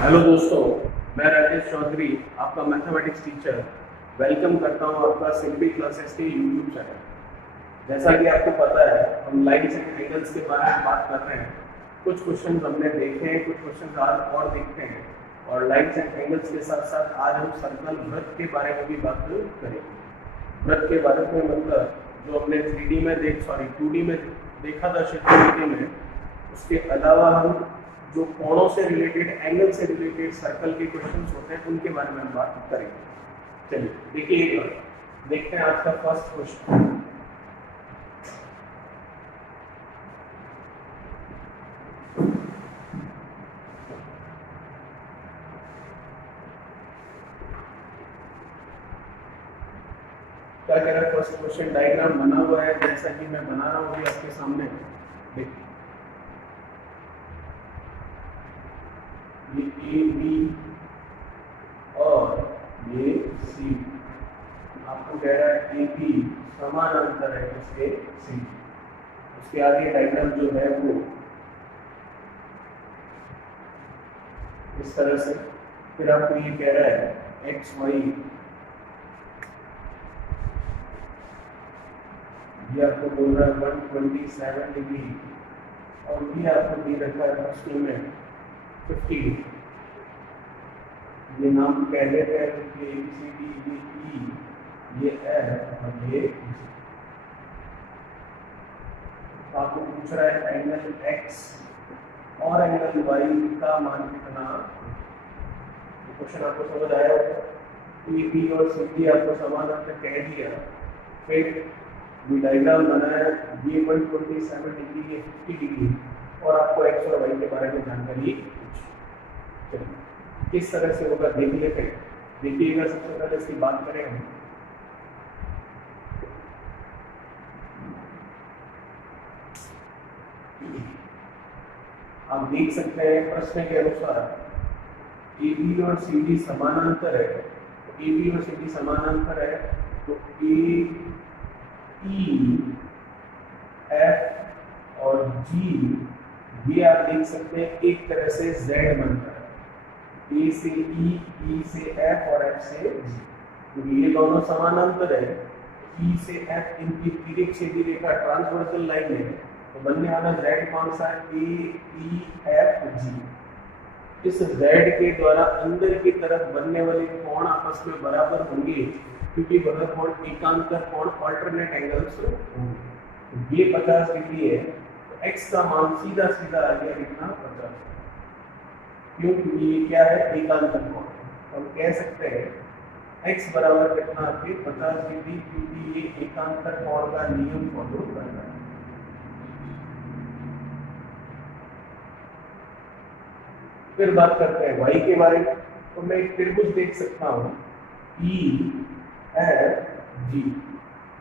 Hello दोस्तों, मैं राकेश चौधरी, आपका मैथमेटिक्स टीचर। वेलकम करता हूं आपका सिम्पली क्लासेस के यूट्यूब चैनल। जैसा कि आपको पता है, हम लाइन्स एंड एंगल्स के बारे में बात कर रहे हैं। कुछ क्वेश्चन हमने देखे हैं, कुछ क्वेश्चन आज और देखते हैं। और लाइन्स एंड एंगल्स के साथ साथ आज हम सर्कल वृत्त के बारे में भी बात करेंगे। वृत्त के बारे में मतलब जो हमने 2D में देखा था चित्र में, उसके अलावा हम जो कोणों से रिलेटेड, एंगल से रिलेटेड सर्कल के क्वेश्चंस होते हैं, उनके बारे में हम बात करेंगे। चलिए देखिए, एक बार देखते हैं आज का फर्स्ट क्वेश्चन। क्या कह रहा है फर्स्ट क्वेश्चन? डायग्राम बना हुआ है जैसा कि मैं बना रहा हूँ अभी आपके सामने। देखिए, ये ए बी और ये सी। आपको कह रहा है ए बी समानांतर है इसके सी। उसके आगे डायग्राम जो है वो इस तरह से। फिर आपको ये कह रहा है एक्स वाई, ये आपको बोल रहा है 127 डिग्री, और ये आपको दे रखा है प्रश्न में 50। ये नाम कह लेते हैं कि ABCD, ये ई, ये एफ और ये जी। तो आपको पूछ रहा है एंगल एक्स और एंगल वाई का मान कितना। क्वेश्चन आपको समझ आया होगा। ए बी और सी डी आपको समानांतर कह दिया। फिर डायग्राम बनाया, ये 127 डिग्री, ये 50 डिग्री, और आपको एक्स और वाई के बारे में जानकारी पूछी। किस तरह से होगा देख लेते हैं। देखिएगा, सबसे पहले इसकी बात करें हम। आप देख सकते हैं प्रश्न के अनुसार ए बी और सी डी समानांतर है। तो ए बी और सी डी समानांतर है तो ए ई एफ और जी, ये आप देख सकते हैं एक तरह से जेड बनता है। ए से ई से एफ और एफ से जी। तो ये दोनों समानांतर है। ई से एफ इनकी तिर्यक सीधी रेखा ट्रांसवर्सल लाइन है, तो बनने वाला जेड कौन सा है? ए ई एफ जी। इस जेड के द्वारा अंदर की तरफ बनने वाले कोण आपस में बराबर होंगे, क्योंकि वह कोण एकांतर कोण, ऑल्टरनेट एंगल्स होंगे। ये 50 डिग्री है, तो एक्स का मान सीधा सीधा आ गया कितना? 50। क्यों? क्योंकि ये क्या है? एकांतर कोण। तो हम कह सकते हैं एक्स बराबर कितना आपके 50 डिग्री, क्योंकि ये एकांतर कोण का नियम फॉलो करता है। फिर बात करते हैं वाई के बारे में। तो मैं एक त्रिभुज देख सकता हूँ ई एफ जी।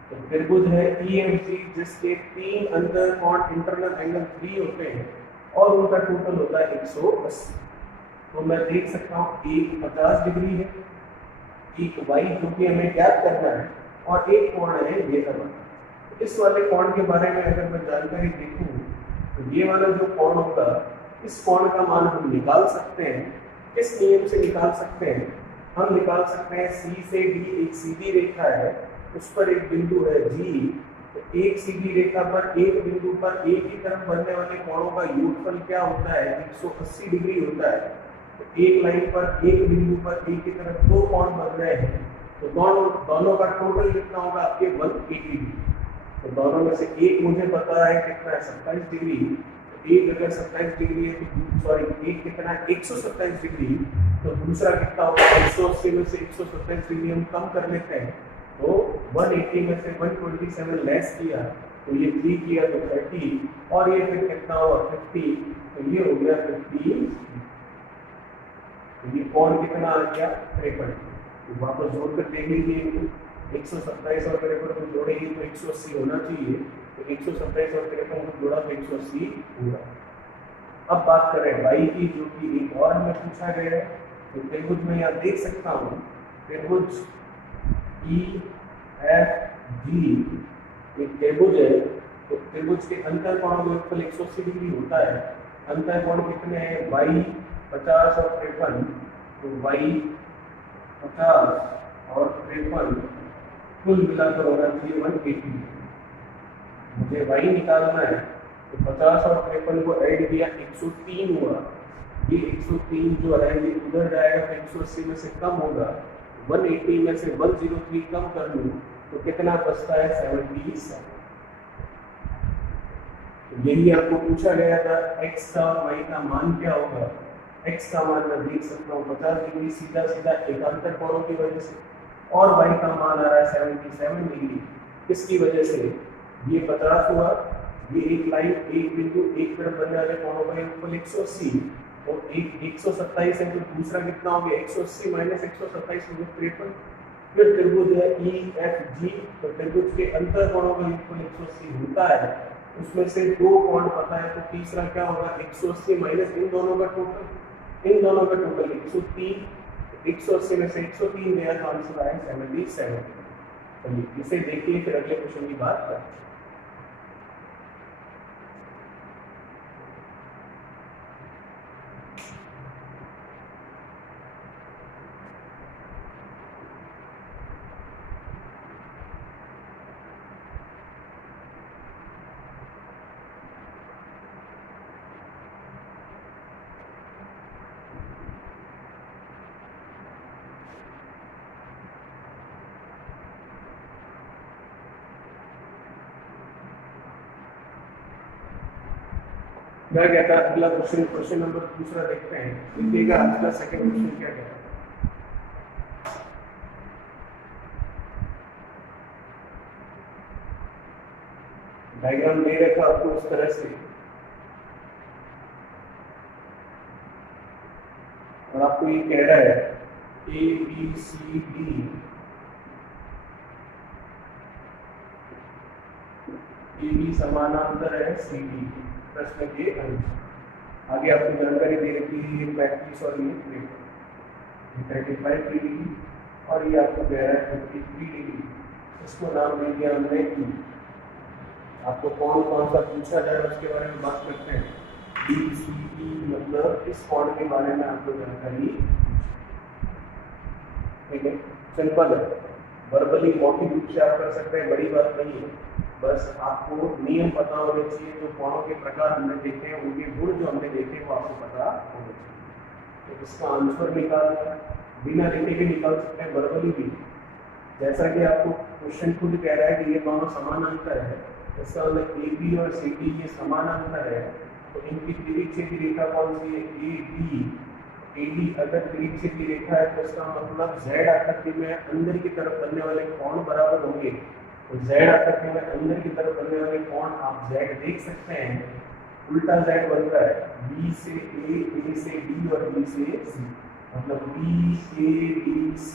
तो त्रिभुज है ई एफ जी, जिसके 3 अंतर कोण इंटरनल एंगल 3 होते हैं और उनका टोटल होता है 180। तो मैं देख सकता हूँ एक 50 डिग्री है, एक वाई जो कि हमें ज्ञात करना है, और एक कोण है ये वाला। तो इस वाले कोण के बारे में अगर मैं जानकारी देखूँ, तो ये वाला जो कोण होगा, इस कोण का मान हम निकाल सकते हैं। किस नियम से निकाल सकते हैं? हम निकाल सकते हैं सी से डी एक सीधी रेखा है, उस पर एक बिंदु है जी। तो एक सीधी रेखा पर एक बिंदु पर एक ही तरफ बनने वाले कोणों का योगफल क्या होता है? 180 डिग्री होता है। तो एक लाइन पर एक बिंदु पर एक ही तरफ 2 कोण बन रहे हैं, तो दोनों का टोटल कितना होगा आपके? 180 डिग्री। तो दोनों में से एक मुझे पता है कितना है? 27 डिग्री। एक अगर 27 डिग्री है तो एक कितना है? 127 डिग्री। तो दूसरा कितना होगा? 180 में से 127 डिग्री हम कम कर लेते हैं, तो 180 में से 127 लेस किया तो ये 3 किया तो 30, और ये फिर कितना होगा? 50। तो ये हो गया 50। तो ये कोण कितना आ गया? 53। तो वापस जोड़कर देख लीजिए, 127 और 53 को जोड़ेंगे तो 180 होना चाहिए। तो 127 और 53 को जोड़ा तो 180 पूरा। अब बात करें वाई की, जो कि एक और में पूछा गया है। तो त्रिभुज में यहाँ देख सकता हूँ, त्रिभुज ई एफ जी एक त्रिभुज है। तो त्रिभुज के अंतर कोणों का योगफल 180 डिग्री होता है। अंतर कोण कितने हैं? वाई 50 और 53, तो y 50 और 53 कुल मिलाकर होना चाहिए 180। मुझे y निकालना है, तो 50 और 53 को ऐड किया 103 हुआ। ये 103 जो है ये उधर जाएगा तो 180 में से कम होगा, 180 में से 103 कम कर लूँ तो कितना बचता है 77। तो यही आपको पूछा गया था, x का और y का मान क्या होगा। x का मान मैं देख सकता हूँ 50 डिग्री सीधा सीधा एकांतर कोणों की वजह से, और y का मान आ रहा है 77 डिग्री। किसकी वजह से? ये 50 हुआ, ये एक लाइन एक बिंदु एक तरफ बनने वाले कोणों का योगफल 180 और एक 127 है, तो दूसरा कितना हो गया 180 माइनस 127 हो गया 53। फिर त्रिभुज है EFG, तो त्रिभुज के अंतर कोणों का योगफल 180 होता है, उसमें से दो कोण पता है, तो तीसरा क्या होगा 180 माइनस इन दोनों का टोटल, इन दोनों का टोटल 103, 180 में से 103 गया तो आंसर आया 77। चलिए इसे देखिए, फिर अगले क्वेश्चन की बात करते हैं। क्या कहता है अगला क्वेश्चन, क्वेश्चन नंबर दूसरा देखते हैं। देखिएगा अगला सेकंड क्वेश्चन क्या कहता है। डायग्राम दे रखा आपको इस तरह से, और आपको ये कह रहा है A B C D, A B समानांतर है C D, प्रश्न के अंश। आगे आपको जानकारी दे रखी है ये 35 और ये 35 डिग्री और ये आपको कह रहा है 53 डिग्री। इसको नाम दे दिया हमने E। आपको कौन कौन सा पूछा जाए उसके बारे में बात करते हैं। BCE मतलब इस कोण के बारे में आपको जानकारी, ठीक है, सिंपल है, वर्बली मौखिक रूप से आप कर सकते हैं, बड़ी बात नहीं है। बस आपको नियम पता होने चाहिए, जो कोणों के प्रकार हमने देखे हैं उनके गुण जो हमने देखे वो आपको पता होने चाहिए। तो इसका आंसर निकालना बिना लिखे भी निकाल सकते हैं, वर्बली भी। जैसा कि आपको क्वेश्चन खुद कह रहा है कि ये दोनों समानांतर है, इसका मतलब AB और CD ये समानांतर है, तो इनकी तिरछी रेखा कौन सी है AD। AD अगर तिरछी रेखा है तो इसका मतलब Z आकृति में अंदर की तरफ बनने वाले कोण बराबर होंगे। तो Z आकृति में अंदर की तरफ बनने वाले कोण आप Z देख सकते हैं, उल्टा Z बन रहा है B से A से D और B से C, मतलब BADC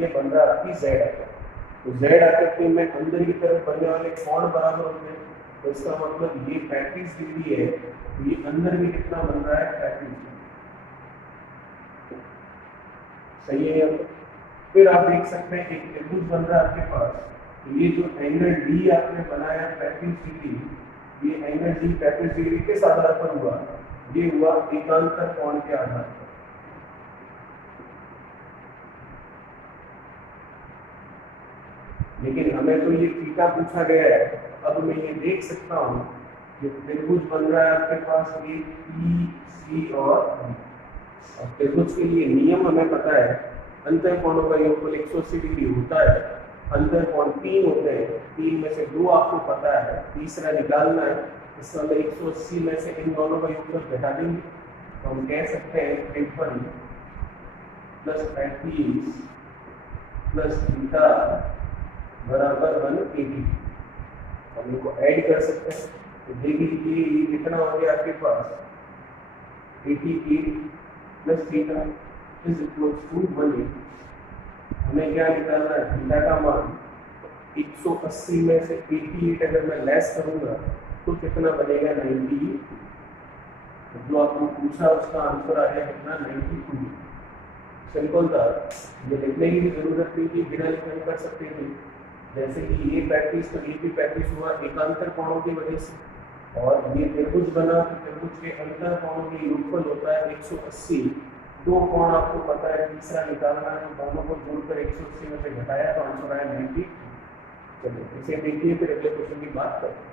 ये बन रहा है आपकी Z आकृति। तो Z आकृति में अंदर की तरफ बनने वाले कोण बराबर होते हैं, तो इसका मतलब ये 35 डिग्री है, तो ये अंदर भी कितना बन रहा है 35 डिग्री। सही है। फिर आप देख सकते हैं एक त्रिभुज बन रहा है आपके पास, तो ये जो एंगल D आपने बनाया 35 डिग्री, ये एंगल D 35 डिग्री किस आधार पर हुआ? ये हुआ एकांतर कोण के आधार पर। लेकिन हमें तो ये थीटा पूछा गया है, अब मैं ये देख सकता हूँ जो त्रिभुज बन रहा है आपके पास ये EC और D। और त्रिभुज के लिए नियम हमें पता है, अंतर कोणों का योगफल 180 डिग्री होता है, अंतर कोण 3 होते हैं, 3 में से 2 आपको पता है, तीसरा निकालना है। इसका मतलब 180 में से इन दोनों का योगफल घटा देंगे, तो हम कह सकते हैं 53 प्लस 35 प्लस थीटा बराबर 180। हम इनको ऐड कर सकते हैं, तो देखिए ये कितना हो गया आपके पास 88 plus theta is equals to 180। हमें क्या निकालना है? थीटा का मान 180 में से 88 अगर मैं लेस करूंगा तो कितना बनेगा 90। जो आपको पूछा उसका आंसर आया कितना 92। सिंपल था, ये लिखने की भी जरूरत नहीं थी, बिना लिखे कर सकते थे। जैसे कि ये 35 तो ये भी 35 हुआ एकांतर कोणों की वजह से, और ये त्रिभुज बना तो त्रिभुज के अंतर कोण के योगफल होता है 180। दो कोण आपको पता है, तीसरा निकालना है, तो दोनों को जोड़कर 180 में से घटाया तो आंसर आया 90। चलिए इसे देखिए, फिर अगले क्वेश्चन की बात करते हैं।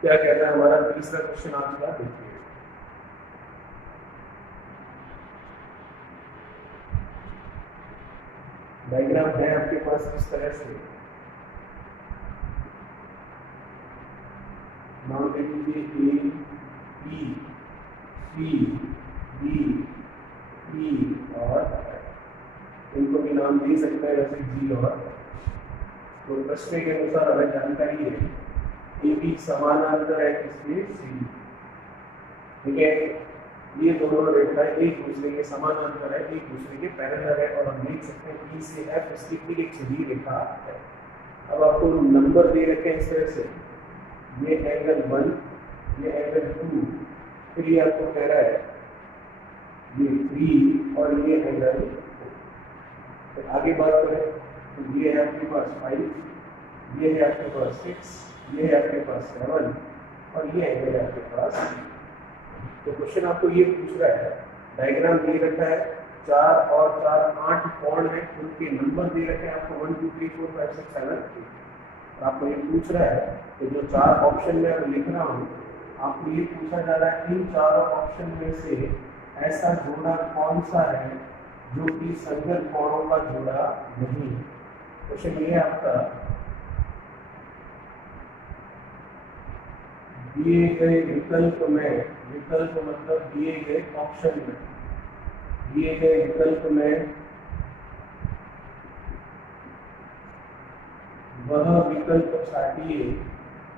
क्या कहता है हमारा तीसरा क्वेश्चन आज का, देखिए। डायग्राम है आपके पास इस तरह से, नाम दे दीजिए ए बी सी डी ई और इनको भी नाम दे सकते हैं वैसे जी और। तो प्रश्न के अनुसार हमें जानकारी है ए बी समानांतर है किसके, सी। ठीक है, ये दोनों रेखाएं एक दूसरे के समानांतर है, एक दूसरे के पैरेलल है, और हम देख सकते हैं ई से एफ इसकी एक सीधी रेखा है। अब आपको नंबर दे रखे हैं इस तरह से, ये एंगल 1, ये एंगल 2, फिर ये आपको कह रहा है ये 3 और ये एंगल 4। तो आगे बात करें तो ये है आपके पास 5, ये है आपके पास 6, ये है आपके पास 7 और ये एंगल है आपके पास। तो क्वेश्चन आपको ये पूछ रहा है, डायग्राम दे रखा है 4 और 4 8 कोण है, उनके नंबर दे रखे हैं आपको 1 2 3 4 5 6 7 8। आपको ये पूछ रहा है कि जो 4 ऑप्शन में मैं लिख रहा हूँ, आपको ये पूछा जा रहा है इन चारों ऑप्शन में से ऐसा जोड़ा कौन सा है जो कि संगत कोणों का जोड़ा नहीं। क्वेश्चन ये है आपका, दिए गए विकल्प में, विकल्प मतलब दिए गए ऑप्शन में, दिए गए विकल्प में वह विकल्प छाटिए,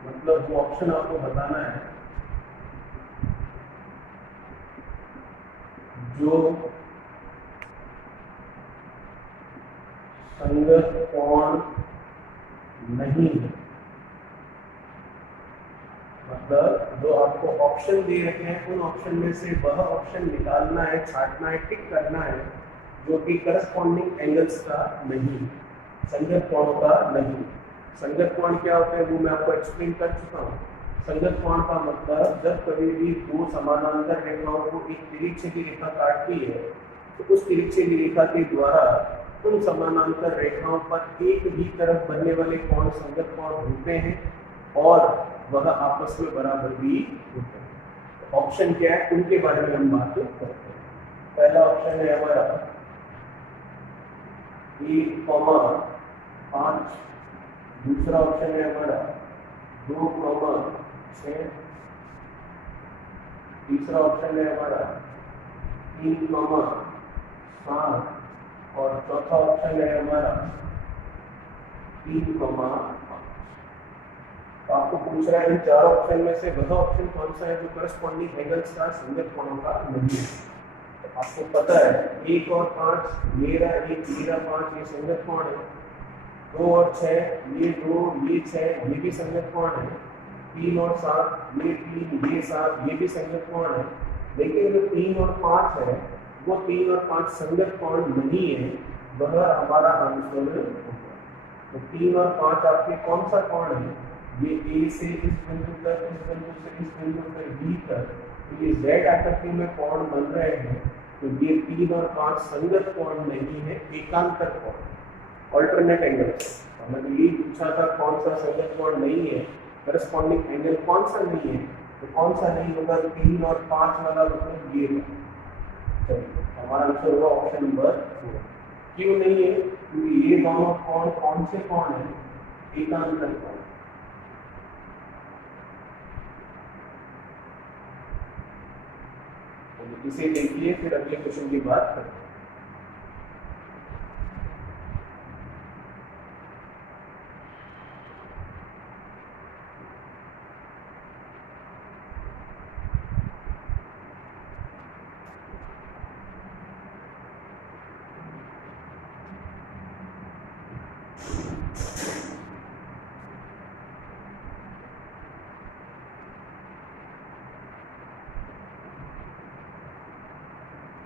मतलब वो ऑप्शन आपको बताना है जो संगत कोण नहीं है। मतलब जो आपको ऑप्शन दे रखे हैं उन ऑप्शन में से वह ऑप्शन निकालना है, छांटना है, टिक करना है जो कि करस्पॉन्डिंग एंगल्स का नहीं, संगत कोण का नहीं। संगत कोण क्या होता है वो मैं आपको एक्सप्लेन कर चुका हूँ। संगत कोण का मतलब जब कभी भी दो समानांतर रेखाओं को एक तिरछे की रेखा काटती है तो उस तिरछे की रेखा के द्वारा उन समानांतर रेखाओं पर एक ही तरफ बनने वाले कोण संगत कोण होते हैं और वह आपस में बराबर भी होते हैं। ऑप्शन क्या है उनके बारे में हम बात करते हैं। पहला ऑप्शन है हमारा 1,5, दूसरा ऑप्शन है हमारा 2,6, तीसरा ऑप्शन है हमारा 3,7 और चौथा ऑप्शन है हमारा 3,5। तो आपको पूछ रहा है इन चार ऑप्शन में से वह ऑप्शन कौन सा है जो करस्पॉन्डिंग एंगल्स का संगत कोणों का नहीं है। तो आपको पता है 1 और 5, मेरा 1 मेरा 5 ये संगत कोण है, 2 और 6 ये 2 ये 6 ये भी संगत कोण है, 3 और 7 ये 3 ये 7 ये भी संगत कोण है। लेकिन जो 3 और 5 है वो 3 और 5 संगत कोण नहीं है, वह हमारा आंसर होगा। तो 3 और 5 आपके कौन सा कोण है, ये ए से इस बिंदु तक, इस बिंदु से इस बिंदु तक बी तक, तो ये जेड आकृति में कोण बन रहे हैं। तो ये 3 और 5 संगत कोण नहीं है, एकांतर कोण, ऑल्टरनेट एंगल्स। हमें ये पूछा था कौन सा संगत कोण नहीं है, करस्पॉन्डिंग एंगल कौन सा नहीं है, तो कौन सा नहीं होगा, 3 और 5 वाला मतलब ये है। चलिए हमारा आंसर होगा ऑप्शन नंबर 4। क्यों नहीं है, क्योंकि ये दोनों कोण कौन से कोण है, एकांतर कोण। इसे देखिए फिर अगले क्वेश्चन की बात करते हैं।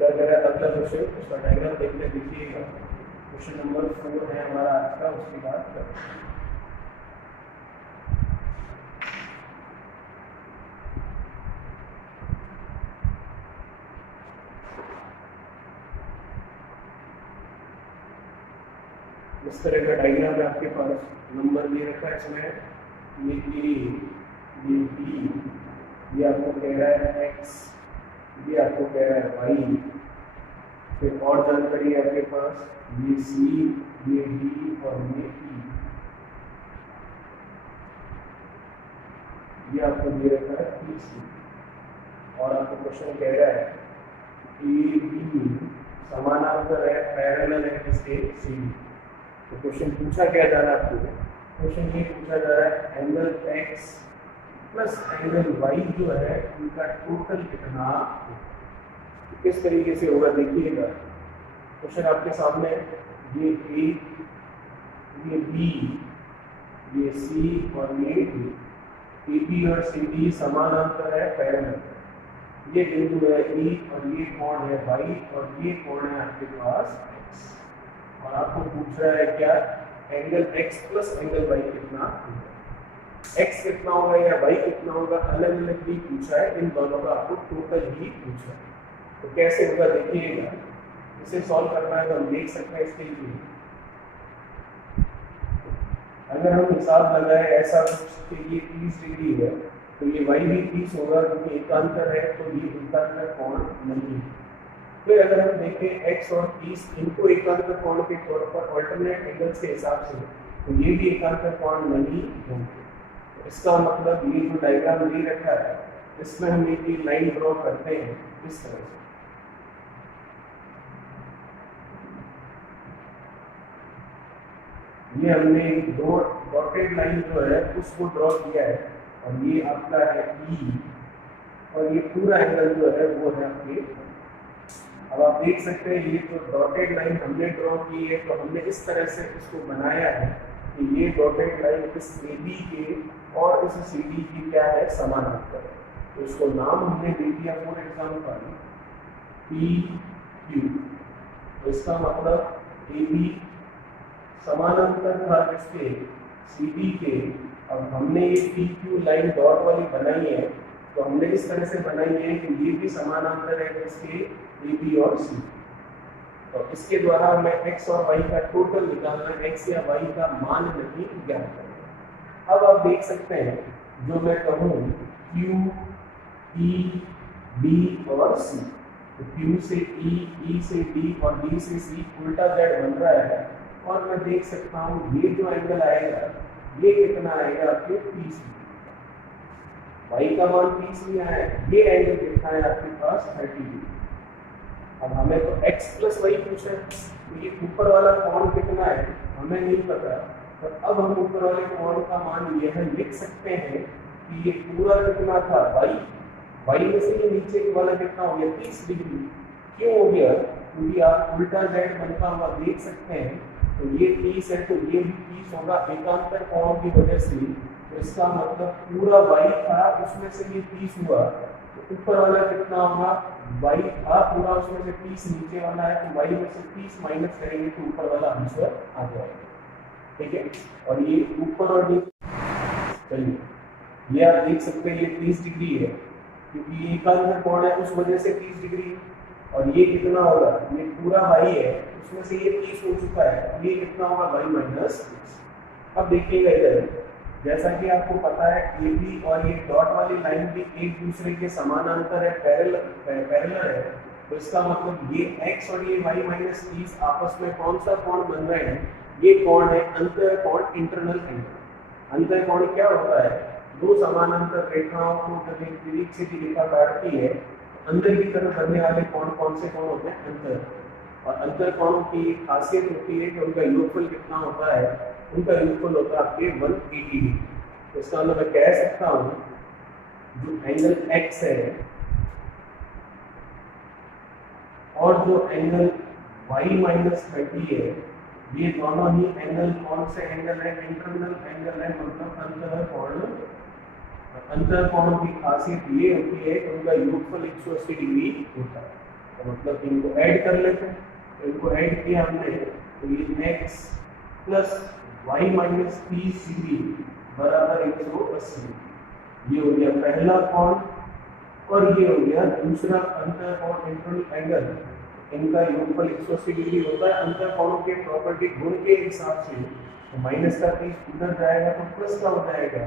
क्या कह रहा है अगला क्वेश्चन, उसका डायग्राम देखते देखिएगा। क्वेश्चन नंबर 4 है हमारा आज का, उसकी बात करते हैं। इस तरह का डायग्राम है आपके पास, नंबर दे रखा है इसमें, ये ए, ये बी, ये आपको कह रहा है एक्स, ये आपको कह रहा है वाई, फिर और जानकारी है आपके पास, ये सी, ये डी और ये ई, ये आपको दे रखा है पी सी। और आपको क्वेश्चन कह रहा है ए बी समानांतर है, पैरेलल है किसके, सी डी। तो क्वेश्चन पूछा क्या जा रहा है आपको, क्वेश्चन ये पूछा जा रहा है angle x plus angle y जो है उनका टोटल कितना है। तो किस तरीके से होगा देखिएगा। क्वेश्चन आपके सामने, ये A, ये B, ये C और ये D, AB और CD समानांतर है, पैरेलल है। ये बिंदु है E और ये कोण है y और ये कोण है आपके पास x। और आपको पूछ रहा है क्या, angle x plus angle y कितना होगा, x कितना होगा या y कितना होगा, अलग अलग भी पूछा है, इन दोनों का आपको टोटल ही पूछा है। तो कैसे होगा देखिएगा। इसे सॉल्व करना है तो हम देख सकते हैं इसके लिए, अगर हम हिसाब लगाए ऐसा कि ये 30 डिग्री है तो ये y भी 30 होगा, क्योंकि एकांतर है तो ये एकांतर कोण नहीं है। फिर अगर हम देखें x और 30, इनको एकांतर कोण के तौर पर ऑल्टरनेट एंगल्स के हिसाब से, तो ये भी एकांतर कोण नहीं होंगे। तो इसका मतलब ये जो डायग्राम दे रखा है इसमें हम एक लाइन ड्रॉ करते हैं इस तरह से। ये हमने दो डॉटेड लाइन जो है उसको ड्रॉ किया है, और ये आपका है E, और ये पूरा एंगल जो है वो है आपके। अब आप देख सकते हैं ये जो डॉटेड लाइन हमने ड्रॉ की है, तो हमने इस तरह से इसको बनाया है कि ये डॉटेड लाइन इस AB के और इस CD की क्या है, समानांतर है। तो इसको नाम हमने दे दिया फॉर एग्जांपल PQ। तो इसका मतलब AB समानांतर था इसके CD के। अब हमने ये PQ लाइन डॉट वाली बनाई है, तो हमने इस तरह से बनाई है कि ये भी समानांतर है इसके AB और C। तो इसके द्वारा मैं x और y का टोटल निकालना, x या y का मान नहीं ज्ञात करना। अब आप देख सकते हैं जो मैं कहूँ Q, E, B और C, तो Q से E, E से D और D से C उल्टा Z बन रहा है। और मैं देख सकता हूँ ये जो एंगल आएगा ये कितना आएगा, आपके 30 डिग्री। y का मान 30 लिया है, ये एंगल कितना है आपके पास 30 डिग्री। अब हमें तो x प्लस y पूछा है, तो ये ऊपर वाला कोण कितना है हमें नहीं पता। तो अब हम ऊपर वाले कोण का मान यह लिख सकते हैं कि ये पूरा कितना था y में से ये नीचे वाला कितना हो गया 30 डिग्री। क्यों हो गया, क्योंकि आप उल्टा z बनता हुआ देख सकते हैं। तो ये 30 है तो ये भी 30 होगा एकांतर कोण की वजह से। तो इसका मतलब पूरा y था उसमें से ये 30 हुआ, तो ऊपर वाला कितना होगा y था पूरा, उसमें से 30 नीचे वाला है, तो y में से 30 माइनस करेंगे तो ऊपर वाला आंसर आ जाएगा। ठीक है, और ये ऊपर और नीचे, चलिए ये आप देख सकते हैं ये 30 डिग्री है, क्योंकि ये एकांतर कोण है उस वजह से 30 डिग्री। और ये कितना होगा, ये पूरा y है उसमें से ये 30 हो चुका है, ये कितना होगा y माइनस 30। अब देखिएगा इधर, जैसा कि आपको पता है AB और ये डॉट वाली लाइन भी एक दूसरे के समानांतर है, पैरेलल है। तो इसका मतलब ये x और ये y माइनस 30 आपस में कौन सा कोण बन रहे हैं, ये कोण है अंतर कोण, इंटरनल एंगल। अंतर कोण क्या होता है, दो समानांतर रेखाओं को जब एक तिरछी रेखा काटती है अंदर की तरफ बनने वाले कोण कौन से कोण होते हैं, अंतर। और अंतर कोणों की एक खासियत होती है कि उनका योगफल कितना होता है, उनका योगफल होता है आपके 180 डिग्री। तो इसका मतलब मैं कह सकता हूँ जो एंगल x है और जो एंगल y माइनस 30 है, ये दोनों ही एंगल कौन से एंगल है, इंटरनल एंगल है, मतलब अंतर कोण। अंतर कोणों की खासियत ये होती है कि उनका योगफल 180 डिग्री होता है। तो मतलब इनको ऐड कर लेते हैं। तो इनको ऐड किया हमने तो ये x plus y minus 30 degree बराबर 180। ये हो गया पहला कोण और ये हो गया दूसरा अंतर कोण इंटरनल एंगल। इनका योगफल 180 डिग्री होता है अंतर कोणों के प्रॉपर्टी गुण के हिसाब से। तो माइनस का 30 उधर जाएगा तो प्लस का हो जाएगा।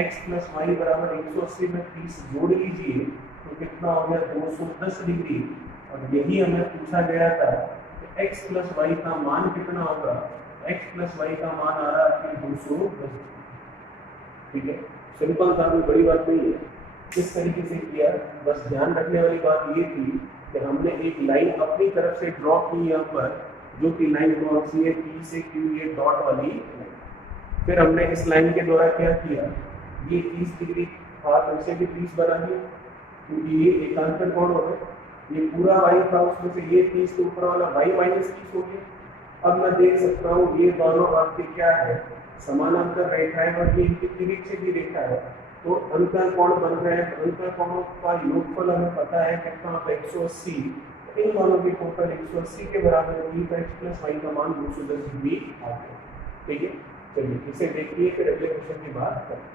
x प्लस वाई बराबर 180 में 30 जोड़ लीजिए तो कितना हो गया 210 डिग्री। और यही हमें पूछा गया था कि x प्लस वाई का मान कितना होगा। x प्लस वाई का मान आ रहा है 210। ठीक है, सिंपल था, कोई बड़ी बात नहीं है। किस तरीके से किया, बस ध्यान रखने वाली बात ये थी कि हमने एक लाइन अपनी तरफ से ड्रॉ की यहाँ पर, जो कि लाइन कौन सी है, P से Q, ये डॉट वाली लाइन। फिर हमने इस लाइन के द्वारा क्या किया, ये 30 डिग्री था तो इसे भी 30 बना दिया क्योंकि ये एकांतर कोण हो गया। ये पूरा y था, उसमें से ये 30 तो ऊपर वाला y माइनस 30 हो गया। अब मैं देख सकता हूँ ये दोनों आपके क्या है, समानांतर रेखाएं और ये इनकी तिरछी भी रेखा है। तो अंतर कोण बन रहे हैं। अंतर कोणों का योगफल हमें पता है कितना होता है 180। इन दोनों की टोटल 180 के बराबर होगी तो x प्लस वाई का मान 210 डिग्री आ गया। ठीक है, चलिए इसे देखिए फिर अगले क्वेश्चन की बात करते हैं।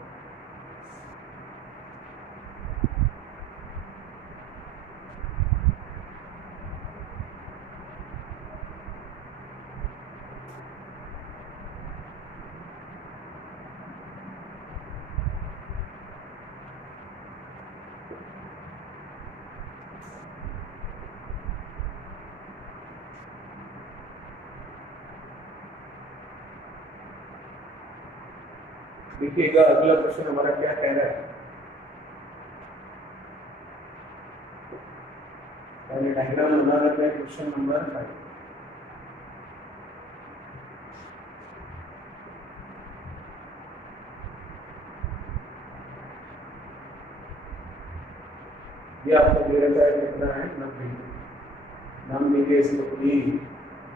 देखिएगा अगला क्वेश्चन हमारा क्या कह रहा है। पहले डायग्राम बना लेते हैं क्वेश्चन नंबर 5। ये आपको दे रखा है कितना है 90। नाम देंगे इसको A,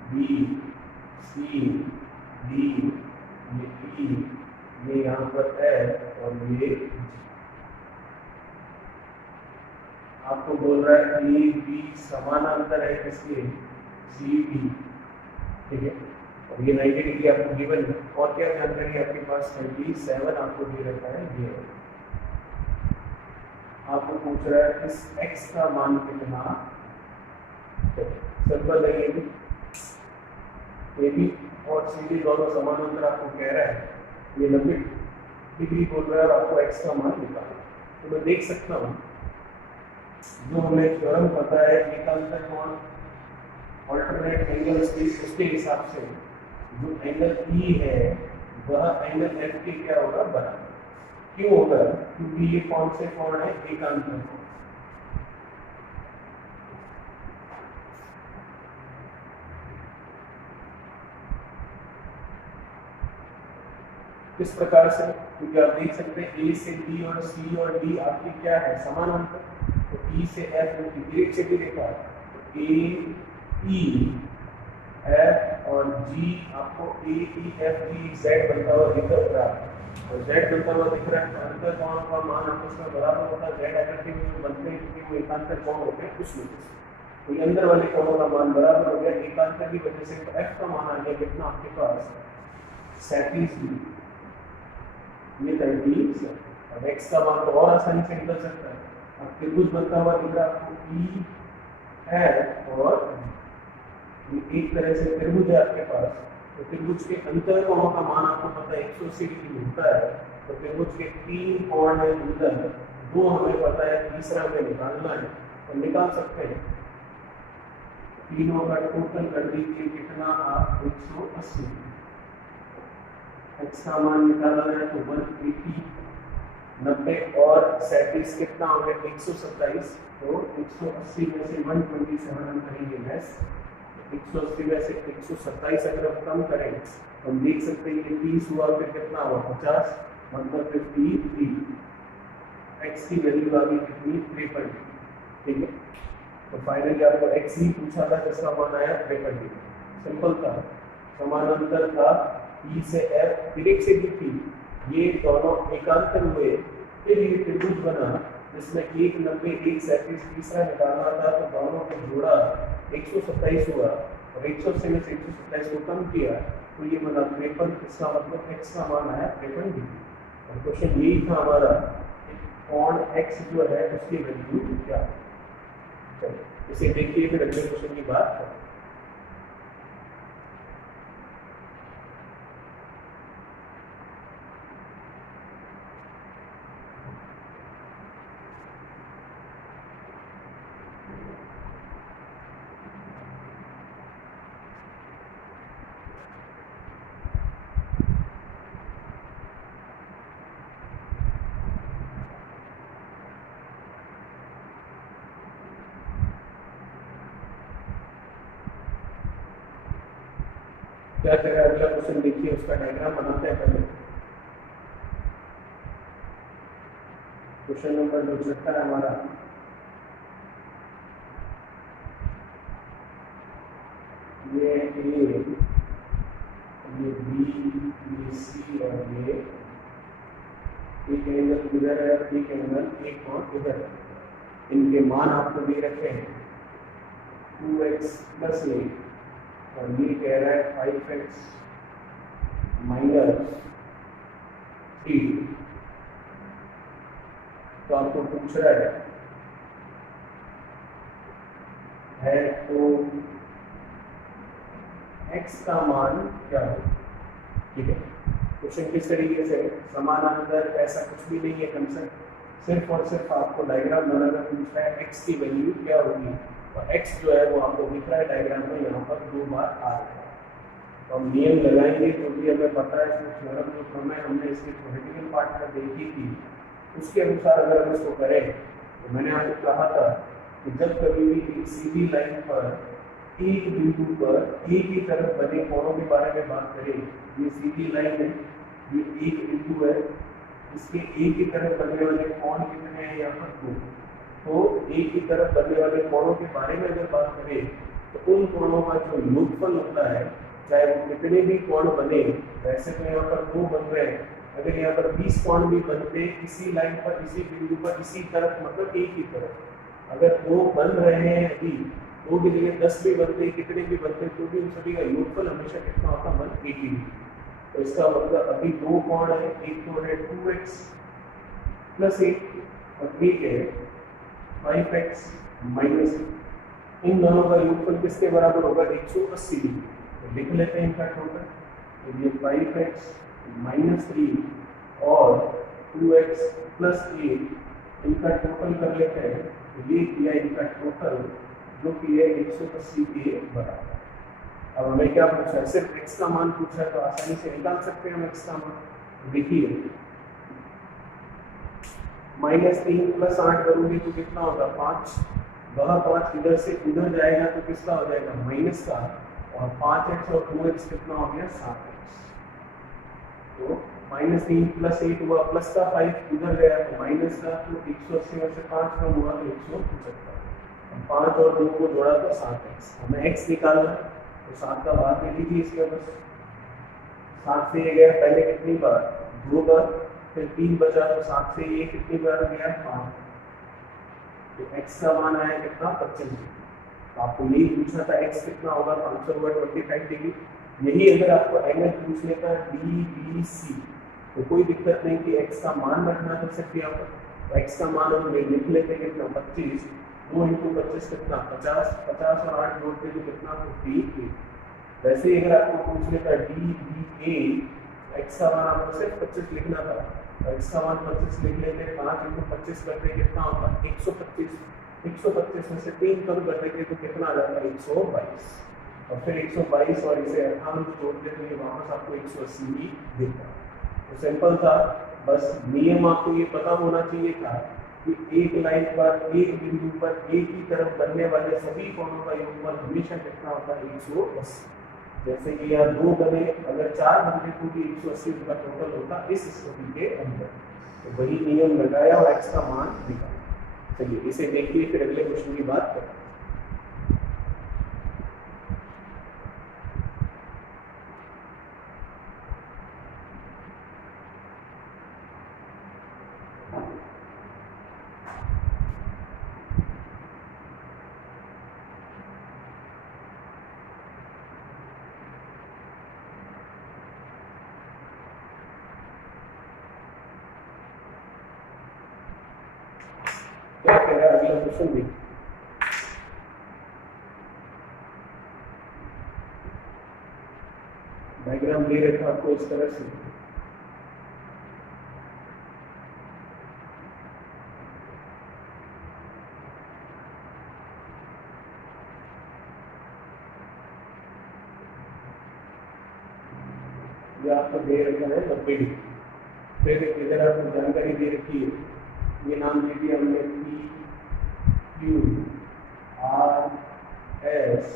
B, C, D, ये E, ये यहाँ पर है और ये आपको बोल रहा है A, B समानांतर है किसके, C, D। ठीक है, और ये 90 डिग्री आपको गिवन है। और क्या जानकारी आपके पास 27 आपको दे रखा है। ये आपको पूछ रहा है इस x का मान कितना। सिंपल है, ये भी और सी डी दोनों समानांतर आपको कह रहा है। ये 90 डिग्री बोल रहा है और आपको x का मान निकालना। तो मैं देख सकता हूँ जो हमें थ्योरम पता है एकांतर कोण ऑल्टरनेट एंगल उसके हिसाब से जो एंगल E है वह एंगल F के क्या होगा बराबर। क्यों होगा, क्योंकि ये कौन से कोण है, एकांतर कोण। किस प्रकार से, क्योंकि आप देख सकते हैं A से B और C और D आपकी क्या है समानांतर। तो E से F में तिरछी भी रेखा, तो A E F और G आपको A E F G Z बनता हुआ दिख रहा है। और Z बनता हुआ दिख रहा है तो अंतर कोण का मान आपको इसका बराबर होता है Z अगर के में बनते हैं क्योंकि वो एकांतर कोण होते हैं उस वजह से। तो ये अंदर वाले कोणों का मान बराबर हो गया एकांतर की वजह से। तो F का मान आ गया कितना आपके पास 37 डिग्री, ये 30। अब x का मान तो और आसानी से निकल सकता है। अब त्रिभुज बनता हुआ दिख रहा है आपको E F और ये एक तरह से त्रिभुज है आपके पास। तो त्रिभुज के अंतर कोणों का मान आपको पता है 180 डिग्री होता है। तो त्रिभुज के 3 कोण है अंदर, 2 हमें पता है, तीसरा हमें निकालना है तो निकाल सकते हैं। तीनों का टोटल कर दीजिए कितना आप 180। x का मान निकाला है तो 180, 90 और 37 कितना हो गया 127। तो 180 में से 127 हम करेंगे लेस, 180 में से 127 अगर हम कम करें तो हम देख सकते हैं कि 30 हुआ फिर कितना हुआ 50, मतलब 53। x की वैल्यू आ गई कितनी 53। ठीक है, तो फाइनली आपको x ही पूछा था जिसका मान आया 53। सिंपल था, समानांतर था, E से F तिरछी भी थी, ये दोनों एकांतर हुए, फिर ये त्रिभुज बना जिसमें 190 137 तीसरा निकालना था, तो दोनों को जोड़ा 127 हुआ और 180 में से 127 को कम किया तो ये बना 53। इसका मतलब x का मान आया 53 डिग्री। और क्वेश्चन यही था हमारा, कोण x जो है उसकी वैल्यू क्या है। चलो इसे देखिए, फिर अगले क्वेश्चन की बात करें। क्या करें, अगला क्वेश्चन देखिए, उसका डायग्राम बनाते हैं पहले। क्वेश्चन नंबर 69 है हमारा। ये A, ये B, ये C और ये एक एंगल इधर है, एक एंगल एक और इधर है। इनके मान आपको दे रखे हैं 2x + 8 और ये कह रहा है 5x - 3। तो आपको पूछ रहा है तो x का मान क्या हो। ठीक है, क्वेश्चन किस तरीके से, समानांतर ऐसा कुछ भी नहीं है कंसेप्ट, सिर्फ और सिर्फ आपको डायग्राम बनाकर पूछ रहा है x की वैल्यू क्या होगी। और x जो है वो आपको दिख रहा है डायग्राम में, यहाँ पर 2 बार आ रहा है। तो हम नियम लगाएंगे क्योंकि हमें पता है इसमें थ्योरम जो प्रमेय हमने इसके थ्योरेटिकल पार्ट में देखी थी, उसके अनुसार अगर हम इसको करें तो मैंने आपको कहा था कि जब कभी भी एक सीधी लाइन पर एक बिंदु पर एक ही तरफ बने कोणों के बारे में बात करें, ये सीधी लाइन है, ये एक बिंदु है, इसके एक ही तरफ बनने वाले कोण कितने हैं, यहाँ पर 2। तो एक ही तरफ बनने वाले कोणों के बारे में अगर बात करें तो उन कोणों का जो योगफल होता है, चाहे वो कितने भी कोण बने, वैसे तो यहाँ पर 2 बन रहे हैं, अगर यहाँ पर 20 कोण भी बनते इसी लाइन पर, इसी बिंदु पर, इसी तरफ, मतलब एक ही तरफ, अगर 2 बन रहे हैं अभी, 2 की जगह 10 भी बनते, कितने भी बनते, तो भी उन सभी का योगफल हमेशा कितना होता है, 180 डिग्री। तो इसका मतलब अभी 2 कोण है, एक तो है 2x + 8 और एक है 5x - 8। इन दोनों का योगफल किसके बराबर होगा, 180 डिग्री। तो लिख लेते हैं इनका टोटल। तो ये 5x - 3 और 2x + 8 इनका टोटल कर लेते हैं। तो ये किया इनका टोटल, जो कि है 180 के बराबर। अब हमें क्या पूछा है, सिर्फ x का मान पूछा है, तो आसानी से निकाल सकते हैं हम x का मान। देखिए -3 + 8 करोगे तो कितना होगा, 5। वह 5 इधर से उधर जाएगा तो किसका हो जाएगा, माइनस का। और 5x और 2x कितना हो गया, 7x। तो -3 + 8 हुआ, प्लस का 5 इधर गया तो माइनस का, तो 180 में से 5 कम हुआ तो 175। 5 और 2 को जोड़ा तो 7x। हमें x निकालना है तो 7 का भाग दे दीजिए इसमें बस। 7 से ये गया पहले कितनी बार, 2 बार, फिर 3 बचा, तो 7 से ये कितनी बार गया, 5। तो x का मान आया कितना, 25 डिग्री। तो आपको यही पूछना था x कितना होगा, 500 / 25 डिग्री। यही अगर आपको एंगल पूछ लेता DBC तो कोई दिक्कत नहीं कि x का मान रखना था सिर्फ यहाँ पर। तो x का मान हम लिख लेते कितना, 25। 2 × 25 कितना, 50। 50 और 8 जोड़ते तो कितना, 58। वैसे ही अगर आपको पूछ लेता DBA, x का मान आपको सिर्फ 25 लिखना था, तो x का मान 25 लिख लेते। 5 × 25 करते कितना होगा, 125। 125 में से 3 कम कर देंगे तो कितना आ जाएगा, 122। और फिर 122 और इसे 58 जोड़ते तो ये वापस आपको 180 ही देगा। तो सिंपल था, बस नियम आपको ये पता होना चाहिए था कि एक लाइन पर, एक बिंदु पर, एक ही तरफ बनने वाले सभी कोणों का योगफल हमेशा कितना होता है, 180। जैसे कि यहाँ 2 बने, अगर 4 बनते तो भी 180 उनका टोटल होता इस स्थिति के अंदर। तो वही नियम लगाया और x का मान निकाला। चलिए इसे देखिए, फिर अगले क्वेश्चन की बात करते हैं। क्वेश्चन देखिए, डायग्राम दे रखा आपको इस तरह से, ये आपको दे रखा है 90 डिग्री। फिर इधर आपको जानकारी दे रखी है, ये नाम दे दिया हमने पी क्यू आर एस,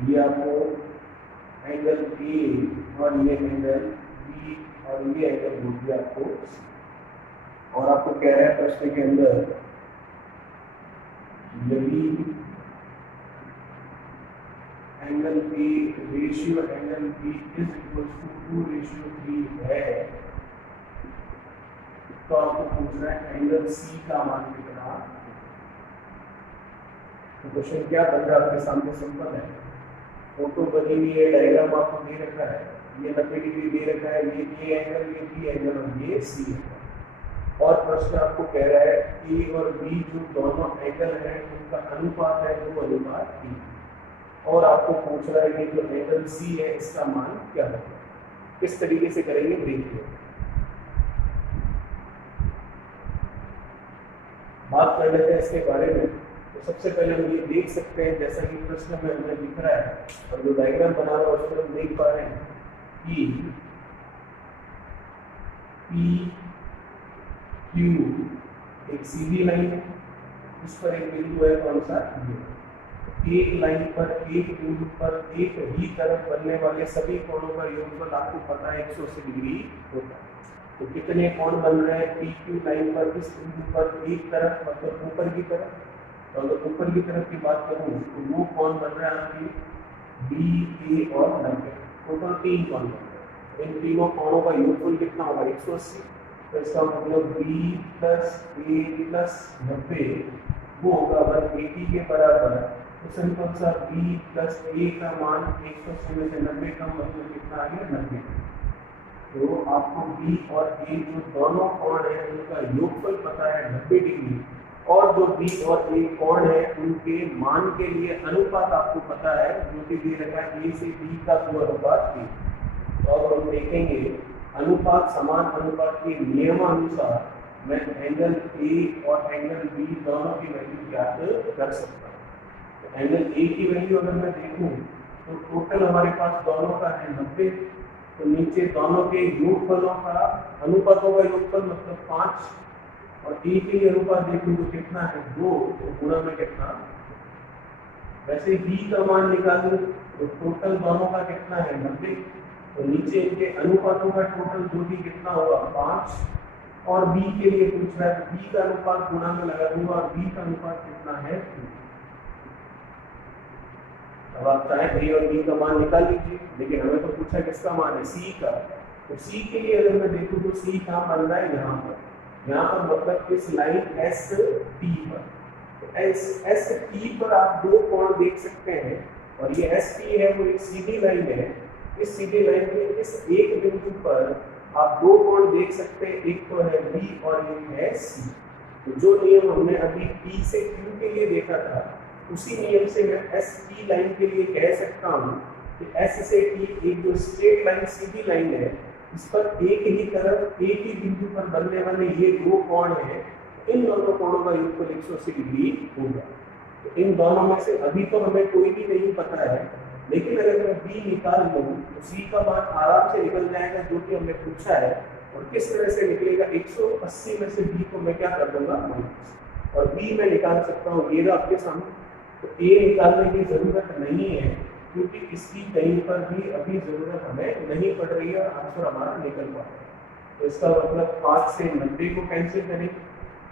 ये आपको एंगल ए और ये एंगल बी और ये एंगल बोल दिया आपको। और आपको कह रहा है प्रश्न के अंदर यदि angle B ratio angle B is equal to 2:3 है, तो आपको पूछना है एंगल सी का मान कितना। तो क्वेश्चन क्या बन रहा है आपके सामने, सिंपल है, फोटो बनी हुई है, डायग्राम आपको दे रखा है, ये 90 डिग्री दे रखा है, ये एंगल, ये बी एंगल और ये सी एंगल। और प्रश्न आपको कह रहा है ए और बी जो दोनों एंगल हैं उनका अनुपात है 2:3, और आपको पूछ रहा है कि जो एंगल सी है इसका मान क्या होगा। किस तरीके से करेंगे देखिए, बात कर लेते हैं इसके बारे में। तो सबसे पहले हम ये देख सकते हैं, जैसा कि प्रश्न में हमें दिख रहा है और जो डायग्राम बना रहा है उसमें हम देख पा रहे हैं कि पी क्यू एक सीधी लाइन है, उस पर एक बिंदु है कौन सा, एक लाइन पर एक बिंदु पर एक ही तरफ बनने वाले सभी कोणों का योगफल आपको पता है 180 डिग्री होता है। तो कितने कोण बन रहे हैं पी क्यू लाइन पर इस बिंदु पर एक तरफ, मतलब ऊपर की तरफ। तो अगर ऊपर की तरफ की बात करूं तो वो कोण बन रहा है आपकी बी ए और 90, टोटल 3 कोण बन रहे हैं। इन तीनों कोणों का योगफल कितना होगा 180। तो इसका मतलब बी प्लस ए प्लस 90 वो होगा 180 के बराबर। तो सिंपल सा बी प्लस ए का मान 180 में से 90 का मतलब कितना आ गया 90। तो आपको बी और ए जो दोनों कोण है उनका योगफल पता है 90 डिग्री, और जो बी और ए कोण है उनके मान के लिए अनुपात आपको पता है जो कि दे रखा है ए से बी का 2:3। तो अब हम देखेंगे अनुपात समान अनुपात के नियमानुसार मैं एंगल ए और एंगल बी दोनों की वैल्यू ज्ञात कर सकता हूँ। तो एंगल ए की वैल्यू अगर मैं देखूं तो टोटल हमारे पास दोनों का है 90, तो नीचे दोनों के योगफलों का अनुपातों का योगफल मतलब 5, और ए के लिए अनुपात देखूं तो कितना है 2, तो गुणा में कितना। वैसे बी का मान निकालूं तो टोटल दोनों का कितना है 90, तो नीचे इनके अनुपातों का टोटल जो भी कितना होगा 5, और बी के लिए पूछ रहा है तो बी का अनुपात गुणा में लगा दूंगा और बी का अनुपात कितना है 2। अब आप चाहे ए और बी का मान निकाल लीजिए, लेकिन हमें तो पूछा किसका मान है सी का। तो सी के लिए अगर मैं देखूं तो सी कहाँ बन रहा है यहाँ पर मतलब इस लाइन एस टी पर। तो एस टी पर आप दो कोण देख सकते हैं, और ये एस टी है वो एक सीधी लाइन है। इस सीधी लाइन में इस एक बिंदु पर आप दो कोण देख सकते हैं, एक तो है बी और एक है सी। तो जो नियम हमने अभी पी से क्यू के लिए देखा था उसी नियम से मैं एस टी लाइन के लिए कह सकता हूँ कि एस से टी एक जो स्ट्रेट लाइन सीधी लाइन है, इस पर एक ही तरफ एक ही बिंदु पर बनने वाले ये दो कोण हैं, इन दोनों कोणों का योगफल 180 डिग्री होगा। तो इन दोनों में से अभी तो हमें कोई भी नहीं पता है, लेकिन अगर मैं बी निकाल लूँ तो सी का मान आराम से निकल जाएगा जो कि हमने पूछा है। और किस तरह से निकलेगा 180 में से बी को मैं क्या कर दूंगा माइनस, और बी मैं निकाल सकता हूँ ये आपके सामने। तो ए निकालने की जरूरत नहीं है क्योंकि इसकी कहीं पर भी अभी जरूरत हमें नहीं पड़ रही है और आंसर हमारा निकल पा रहा है। तो इसका मतलब 5 से 90 को कैंसिल करें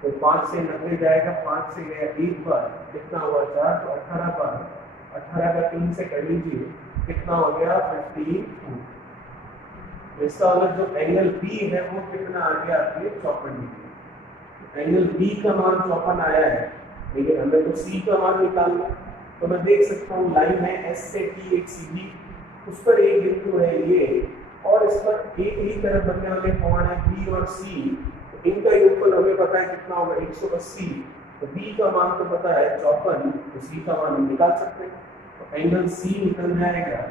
तो 5 से 90 जाएगा, 5 से गया एक बार, कितना हुआ 4, तो 18 बार, 18 का 3 से कर लीजिए, कितना हो गया 52। तो इसका मतलब जो एंगल बी है वो कितना आ गया आपके 54 डिग्री। एंगल बी का मान 54 आया है, लेकिन हमें तो सी का मान निकालना। तो मैं देख सकता हूँ लाइन है एस से टी एक सीधी, उस पर एक बिंदु है ये, और इस पर एक ही तरफ बनने वाले कोण है बी और सी। तो इनका योगफल हमें पता है कितना होगा 180, तो बी का मान तो पता है 54, तो सी का मान हम निकाल सकते हैं। तो एंगल सी निकल जाएगा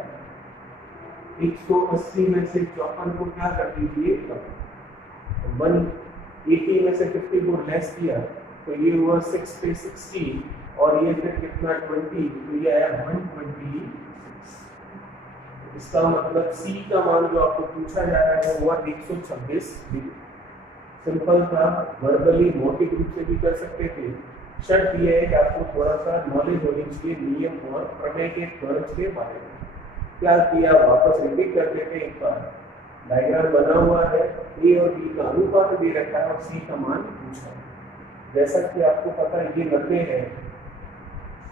180 में से 54 को क्या कर दीजिए कम, तो 180 में से 54 लेस किया तो ये हुआ 6 पे 60 और ये फिर कितना 20, तो ये आया 126। इसका मतलब सी का मान जो आपको पूछा जा रहा है वो 126 डिग्री। सिंपल था, वर्बली मौखिक रूप से भी कर सकते थे। शर्त यह है कि आपको थोड़ा सा नॉलेज होनी चाहिए नियम और प्रमेय के टर्म्स के बारे में। क्या किया, वापस रिपीट कर देते एक बार। डायग्राम बना हुआ है, ए और बी का अनुपात दे रखा है और सी का मान पूछा है। जैसा कि आपको पता है ये 90 है,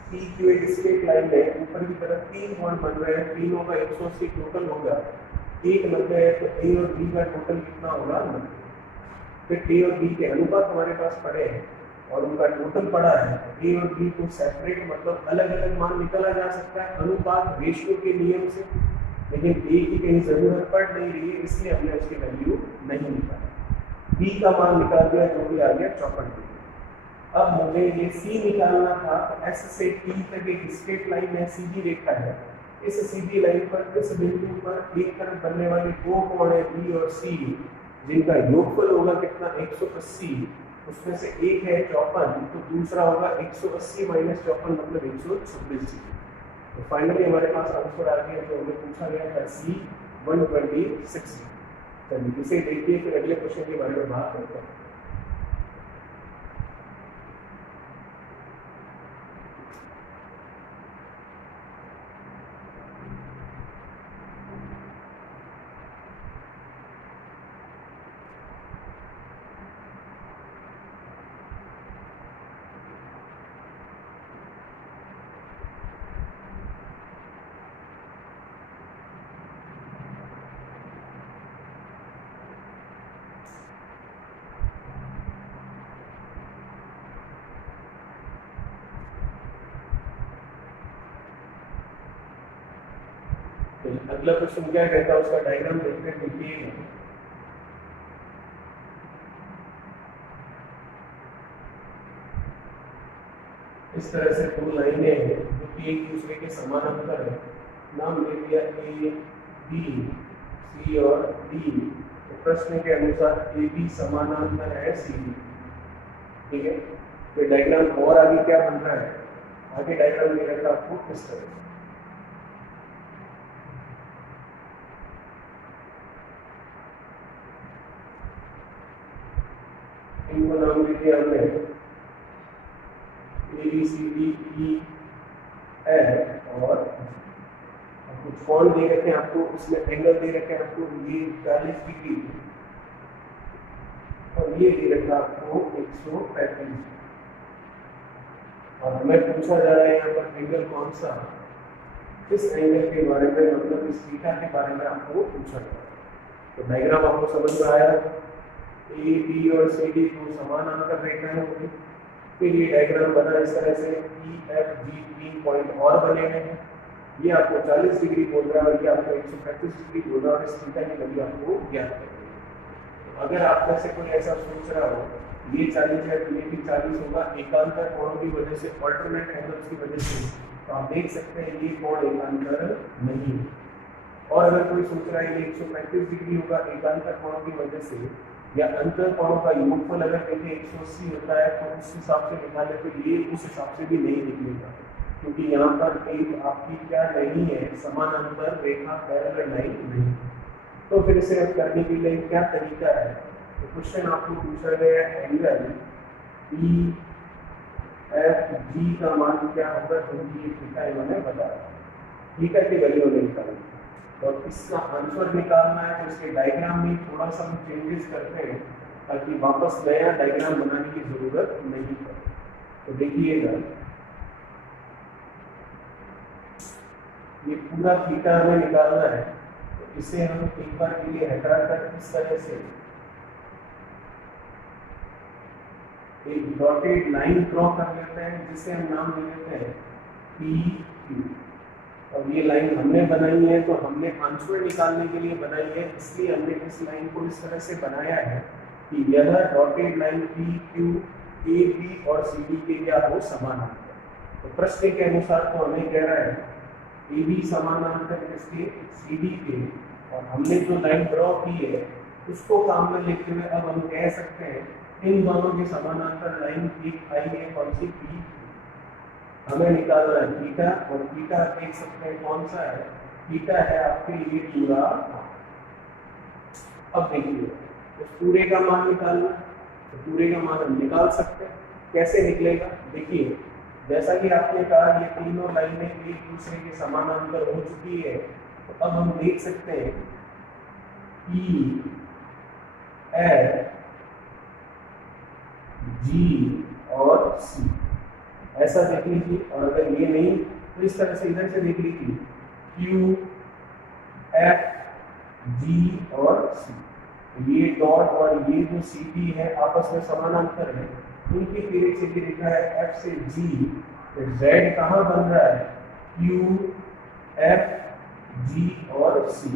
पी क्यू एक स्ट्रेट लाइन है, ऊपर की तरफ 3 पॉइंट बन रहे हैं, तीनों का 180 टोटल होगा, एक 90 है तो ए और बी का टोटल कितना होगा 90। फिर ए और बी के अनुपात हमारे पास पड़े हैं और उनका टोटल पड़ा है। ए और बी को सेपरेट मतलब अलग अलग मान निकाला जा सकता है अनुपात रेशियो के नियम से, लेकिन ए की कहीं जरूरत पड़ नहीं रही है इसलिए हमने उसकी वैल्यू नहीं निकाली। बी का मान निकाल दिया जो भी आ गया 54 डिग्री। अब मुझे ये सी निकालना था, तो एस से टी तक एक स्ट्रेट लाइन है, सीधी रेखा है। इस सीधी लाइन पर इस बिंदु पर एक तरफ बनने वाले दो कोण है बी और सी, जिनका योगफल होगा कितना 180, उसमें से एक है 54 तो दूसरा होगा 180 माइनस 54 मतलब 126। तो फाइनली हमारे पास आंसर आ गया जो हमें पूछा गया था सी 126। चलिए इसे देखिए फिर अगले क्वेश्चन के बारे में बात करते हैं। अगला क्वेश्चन क्या कहता है, उसका डायग्राम देखते हैं। देखिए इस तरह से दो लाइनें हैं जो कि एक दूसरे के समानांतर है। नाम ले दिया ए बी, सी और डी। तो प्रश्न के अनुसार ए बी समानांतर है सी डी। ठीक है, तो डायग्राम और आगे क्या बन रहा है, आगे डायग्राम दे रखा आपको किस तरह से। इनको नाम दे दिया हमने A B C D E F और कुछ कोण दे रखे हैं आपको, उसमें एंगल दे रखे हैं आपको, ये 40 डिग्री और ये दे रखा आपको 135। और हमें पूछा जा रहा है यहाँ पर एंगल कौन सा, इस एंगल के बारे में मतलब इस थीटा के बारे में आपको पूछा जा रहा है। तो डायग्राम आपको समझ में आया, ए बी और सी डी को समानांतर रेखाएं होगी। फिर ये डायग्राम बना इस तरह से, ई एफ जी 3 पॉइंट और बने हुए हैं। ये आपको 40 डिग्री बोल रहा है और ये आपको 135 डिग्री बोल रहा है और इस थीटा की वैल्यू आपको ज्ञात करनी है। तो अगर आप में से कोई ऐसा सोच रहा हो ये 40 है तो ये भी 40 होगा एकांतर कोणों की वजह से, ऑल्टरनेट एंगल्स की वजह से, तो आप देख सकते हैं ये कोण एकांतर नहीं है। और अगर कोई सोच रहा है ये 135 डिग्री होगा एकांतर कोणों की वजह से, या अंतर कोणों का योगफल अगर देखें 180 होता है तो उस हिसाब से निकाले तो ये उस हिसाब से भी नहीं निकलेगा, क्योंकि यहाँ पर एक आपकी क्या नहीं है, समानांतर रेखा पैरेलल लाइन नहीं। तो फिर इसे अब करने के लिए क्या तरीका है, तो क्वेश्चन आपको पूछा गया है एंगल ई एफ जी का मान क्या होगा, क्योंकि ये थीटा इन्होंने बताया, थीटा की वैल्यू निकालनी और इसका आंसर निकालना है। तो इसके डायग्राम में थोड़ा सा हम चेंजेस करते हैं ताकि वापस नया डायग्राम बनाने की जरूरत नहीं पड़े। तो देखिएगा ये पूरा थीटा हमें निकालना है, तो इसे हम एक बार के लिए हटाकर इस तरह से एक डॉटेड लाइन ड्रॉ कर लेते हैं जिसे हम नाम दे देते हैं पी क्यू। और ये लाइन हमने बनाई है तो हमने आंसर निकालने के लिए बनाई है, इसलिए हमने इस लाइन को इस तरह से बनाया है कि यह dotted line P Q A B और सी डी के क्या हो समानांतर। तो प्रश्न के अनुसार तो हमें कह रहा है ए बी समानांतर किसके, सी डी के, और हमने जो लाइन ड्रॉ की है उसको काम में लेते हुए अब हम कह सकते हैं इन दोनों के समानांतर लाइन एक आई है कौन सी, पी। हमें निकालना है थीटा, और थीटा देख सकते हैं कौन सा है, थीटा है आपके लिए पूरा। अब देखिए इस पूरे का मान निकालना, तो पूरे का मान हम निकाल सकते हैं। कैसे निकलेगा, देखिए जैसा कि आपने कहा ये तीनों लाइनें एक दूसरे के समानांतर हो चुकी है, तो अब हम देख सकते हैं E F G और C, ऐसा देख लीजिए। और अगर ये नहीं तो इस तरह से इधर से देख लीजिए Q F G और C, ये डॉट और ये जो सी डी है आपस में समानांतर है, उनकी तिरछी सीधी रेखा है F से G। तो Z कहाँ बन रहा है, Q F G और C,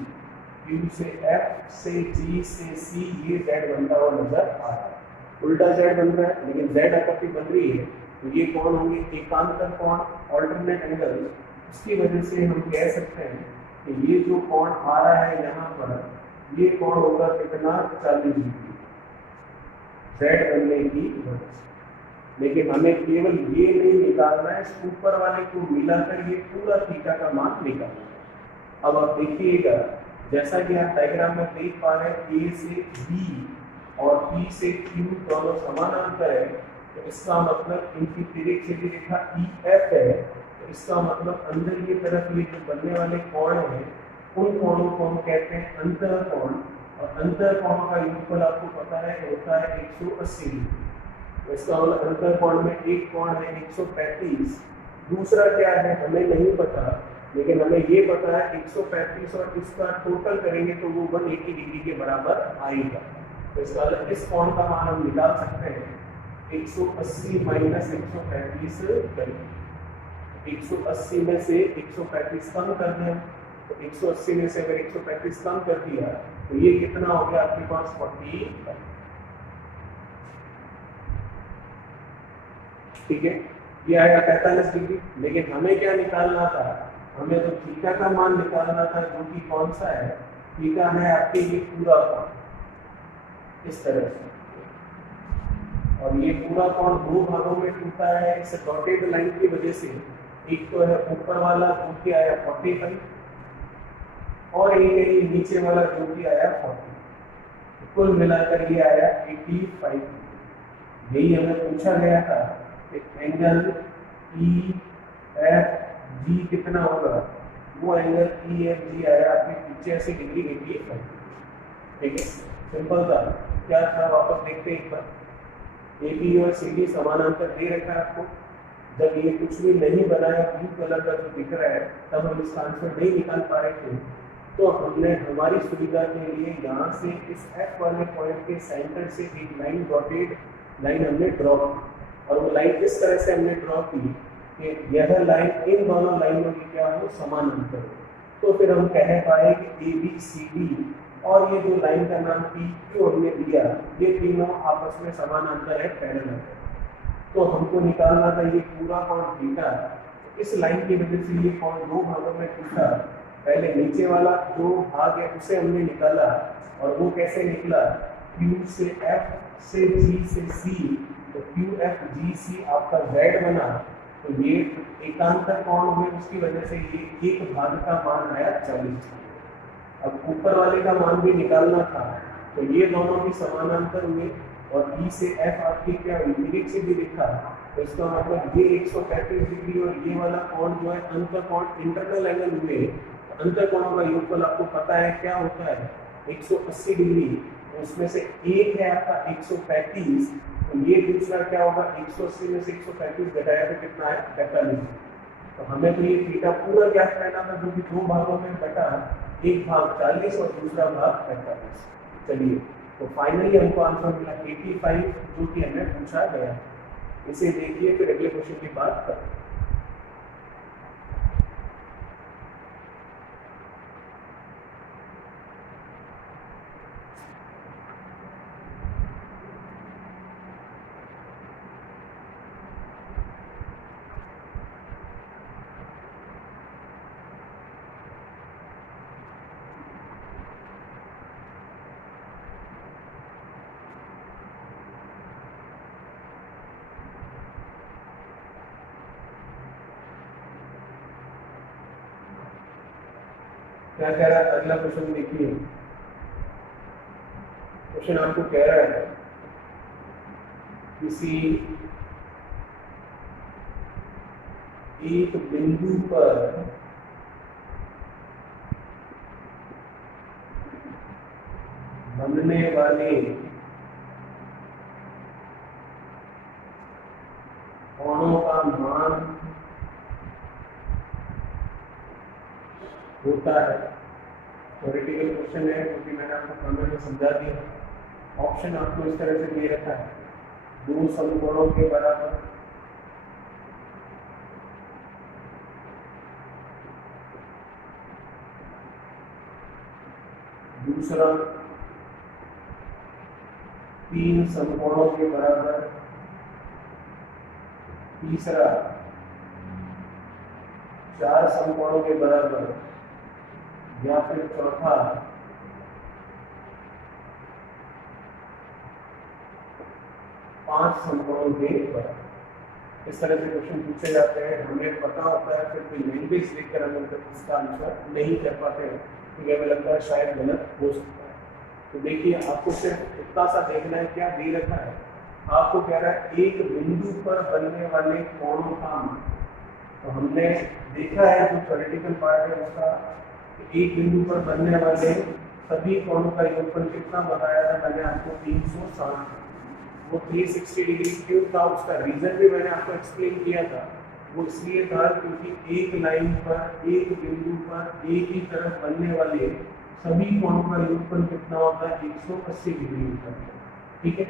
Q से F से G से C, ये Z बनता हुआ नजर आ रहा है। उल्टा Z बन रहा है लेकिन Z आकृति बन रही है, तो ये कौन होंगे, एकांतर कोण, ऑल्टरनेट एंगल। उसकी वजह से हम कह सकते हैं कि ये जो कोण आ रहा है यहाँ पर, ये कोण होगा कितना, 40 डिग्री Z बनने की वजह से। लेकिन हमें केवल ये नहीं निकालना है, इस ऊपर वाले को मिलाकर ये पूरा थीटा का मान निकालना है। अब आप देखिएगा जैसा कि आप डायग्राम में देख पा रहे हैं ए से बी और पी से क्यू दोनों समानांतर है, तो इसका मतलब इनकी तिरछी सीधी रेखा ई एफ है। तो इसका मतलब अंदर की तरफ ये जो बनने वाले कोण है उन कोणों को हम कहते हैं अंतर कोण, और अंतर कोण का योगफल आपको पता है होता है 180 डिग्री। तो इसका मतलब अंतर कोण में एक कोण है 135, दूसरा क्या है हमें नहीं पता, लेकिन हमें ये पता है 135 और इसका टोटल करेंगे तो वो 180 डिग्री के बराबर आएगा। तो इसका मतलब इस कोण का मान हम निकाल सकते हैं 180 माइनस 135 करेंगे। 180 में से 135 कम कर दें, तो 180 में से अगर 135 कम कर दिया तो ये कितना हो गया आपके पास 40, ठीक है, ये आया 45 डिग्री। लेकिन हमें क्या निकालना था, हमें तो थीटा का मान निकालना था, जो कि कौन सा है, थीटा है आपके ये पूरा कोण इस तरह से, और ये पूरा कोण दो भागों में टूटा है इस डॉटेड लाइन की वजह से। एक तो है ऊपर वाला जो कि आया 45, और एक है ये नीचे वाला जो कि आया 40, कुल मिलाकर ये आया 85। यही हमें पूछा गया था कि एंगल ई एफ जी कितना होगा, वो एंगल ई एफ जी आया आपके 85 डिग्री 85। ठीक है, सिंपल था। क्या था वापस देखते हैं एक बार। ए बी और सी डी समानांतर दे रखा है आपको। जब ये कुछ भी नहीं बनाया ब्लू कलर का जो दिख रहा है, तब हम इसका आंसर नहीं निकाल पा रहे थे, तो हमने हमारी सुविधा के लिए यहाँ से इस एफ वाले पॉइंट के सेंटर से एक लाइन डॉटेड लाइन हमने ड्रॉ की, और वो लाइन इस तरह से हमने ड्रॉ की कि यह लाइन इन दोनों लाइनों की क्या हो, समानांतर हो। तो फिर हम कह पाए कि ए बी सी डी और ये जो लाइन का नाम पी क्यू हमने दिया, ये तीनों आपस में समानांतर है, पैरेलल है। तो हमको निकालना था ये पूरा कोण थीटा। इस लाइन की वजह से ये कोण दो भागों में टूटा। पहले नीचे वाला जो भाग है उसे हमने निकाला, और वो कैसे निकला, Q से F से G से C, तो Q F G C आपका Z बना। तो ये एकांतर कोण हुए, उसकी वजह से ये एक भाग का मान आया 40। अब ऊपर वाले का मान भी निकालना था, तो ये दोनों भी समानांतर हुए, और E से F आपकी क्या हुई, तिरछी सीधी रेखा। तो इसका मतलब ये 135 डिग्री और ये वाला कोण जो है अंतर कोण, इंटरनल एंगल हुए। अंतर कोणों का योगफल आपको पता है क्या होता है, 180 डिग्री। उसमें से एक है आपका 135, तो ये दूसरा क्या होगा, 180 में से 135 घटाया तो कितना है, 45। तो हमें तो ये थीटा पूरा ज्ञात करना था, जो कि दो भागों में बटा, एक भाग 40 और दूसरा भाग 45। चलिए, तो फाइनली हमको आंसर मिला 85, जो कि हमें पूछा गया। इसे देखिए, फिर अगले क्वेश्चन की बात करते हैं। क्या कह रहा है अगला क्वेश्चन देखिए। क्वेश्चन आपको कह रहा है किसी एक बिंदु पर बनने वाले कोणों का मान होता है। थ्योरेटिकल क्वेश्चन है क्योंकि मैंने आपको कमेंट में समझा दिया। ऑप्शन आपको इस तरह से दे रखा है, दो समकोणों के बराबर दूसरा तीन समकोणों के बराबर, तीसरा चार समकोणों के बराबर, या फिर चौथा पांच समकोणों के बराबर। इस तरह से क्वेश्चन पूछे जाते हैं। हमें पता होता है फिर भी लैंग्वेज देखकर हम उसका आंसर नहीं कर पाते हैं, क्योंकि हमें लगता है शायद गलत हो सकता है। तो देखिए आपको सिर्फ इतना सा देखना है, क्या दे रखा है आपको कह रहा है एक बिंदु पर बनने वाले कोणों का मान। तो हमने देखा है जो थ्योरेटिकल पार्ट है उसका, एक बिंदु पर बनने वाले सभी कोणों का योगफल कितना बताया था मैंने आपको, 360। वो 360 डिग्री क्यों था उसका रीजन भी मैंने आपको एक्सप्लेन किया था। वो इसलिए था क्योंकि एक लाइन पर एक बिंदु पर एक ही तरफ बनने वाले सभी कोणों का योगफल कितना होता है, 180 डिग्री होता है। ठीक है,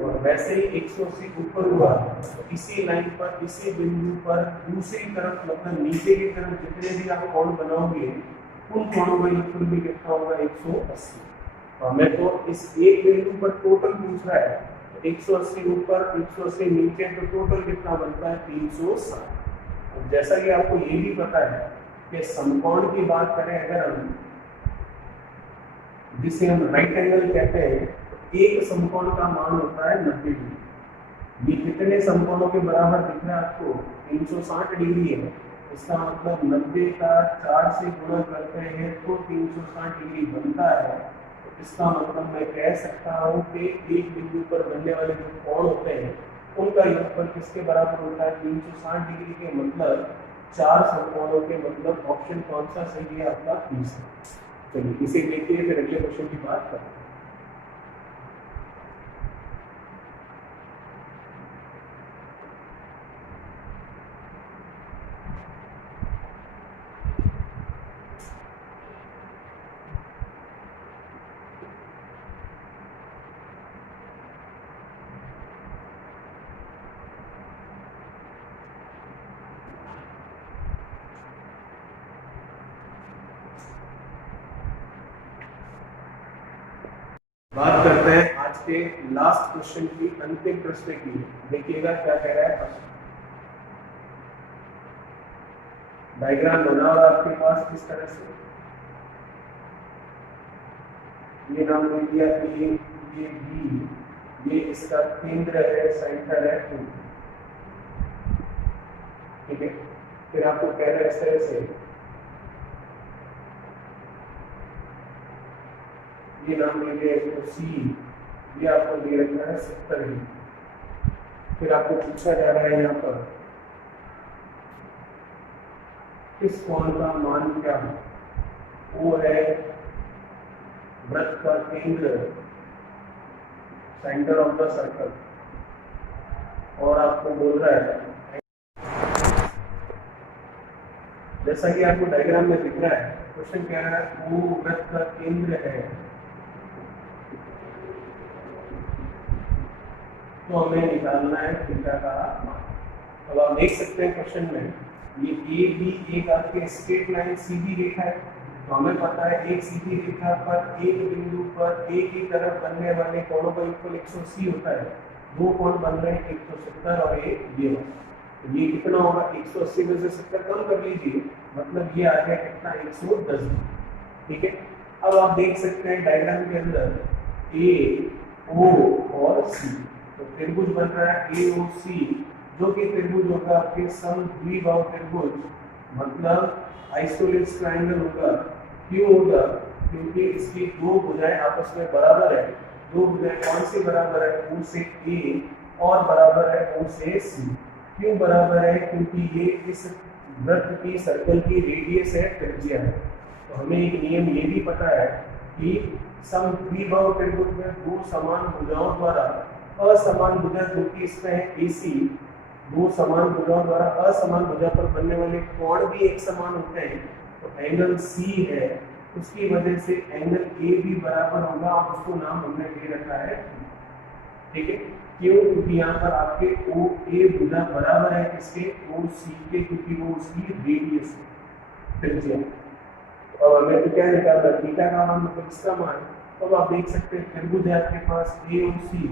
और वैसे ही 180 ऊपर हुआ तो इसी लाइन पर इसी बिंदु पर दूसरी तरफ मतलब नीचे की तरफ जितने भी आप कोण बनाओगे उन कोणों का योगफल भी कितना होगा, 180। तो हमें तो इस एक बिंदु पर टोटल पूछ रहा है, 180 ऊपर 180 नीचे, तो टोटल कितना बनता है, 360। जैसा कि आपको ये भी पता है कि समकोण की बात करें अगर हम, जिसे हम राइट एंगल कहते हैं, एक समकोण का मान होता है 90 डिग्री। ये कितने समकोणों के बराबर दिख रहा है आपको, 360 डिग्री है। इसका मतलब 90 का 4 से गुणा करते हैं तो 360 डिग्री बनता है। तो इसका मतलब मैं कह सकता हूँ कि एक बिंदु पर बनने वाले जो कोण होते हैं उनका योगफल किसके बराबर होता है, 360 डिग्री के। मतलब चार समकोणों के, मतलब ऑप्शन कौन सा सही है आपका, तीसरा। चलिए इसे देखिए फिर अगले क्वेश्चन की बात करते हैं। बात करते हैं आज के लास्ट क्वेश्चन की, अंतिम प्रश्न की। देखिएगा क्या कह रहा है प्रश्न। डायग्राम बना हुआ आपके पास किस तरह से, ये नाम दे दिया ए, ये बी, ये इसका केंद्र है, सेंटर है 2। ठीक है, फिर आपको कह रहा है इस तरह से, ये नाम दे दिया इसको सी, ये आपको दे रखा है 70 डिग्री। फिर आपको पूछा जा रहा है यहाँ पर इस कोण का मान क्या है, वो है वृत्त का केंद्र, सेंटर ऑफ द सर्कल। और आपको बोल रहा है, जैसा कि आपको डायग्राम में दिख रहा है, क्वेश्चन कह रहा है वो वृत्त का केंद्र है, तो हमें निकालना है थीटा का मान। अब आप देख सकते हैं क्वेश्चन में ये ए बी एक आपके स्ट्रेट लाइन सीधी रेखा है। तो हमें पता है एक सीधी रेखा पर एक बिंदु पर एक ही तरफ बनने वाले कोणों का योगफल 180 होता है। दो कोण बन रहे हैं, 170 और एक ये वाला। तो ये कितना होगा, 180 में से 70 कम कर लीजिए, मतलब ये आ गया कितना, 110। ठीक है, अब आप देख सकते हैं डायग्राम के अंदर ए ओ और सी, तो त्रिभुज बन रहा है ए ओ सी, जो कि त्रिभुज होगा आपके समद्विबाहु त्रिभुज, मतलब आइसोलेट्स ट्रायंगल होगा क्यों होगा? क्योंकि इसकी दो भुजाएं आपस में बराबर है। दो भुजाएं कौन सी बराबर है? O से A और बराबर है O से C। क्यों बराबर है? क्योंकि ये इस वृत्त की, सर्कल की रेडियस है, त्रिज्या है। तो हमें एक नियम ये भी पता है कि समद्विबाहु त्रिभुज में दो समान भुजाओं द्वारा असमान भुजा, जो कि इसमें है AC, दो समान भुजाओं द्वारा असमान भुजा पर बनने वाले कोण भी एक समान होते हैं। तो एंगल C है, उसकी वजह से एंगल A भी बराबर होगा और उसको नाम हमने दे रखा है, ठीक है। क्यों? क्योंकि यहाँ पर आपके OA भुजा बराबर है किसके? OC के, क्योंकि वो उसकी रेडियस है, त्रिज्या। और हमें तो क्या निकालना है? थीटा का मान, मतलब इसका मान। तो आप देख सकते हैं त्रिभुज है आपके पास AOC,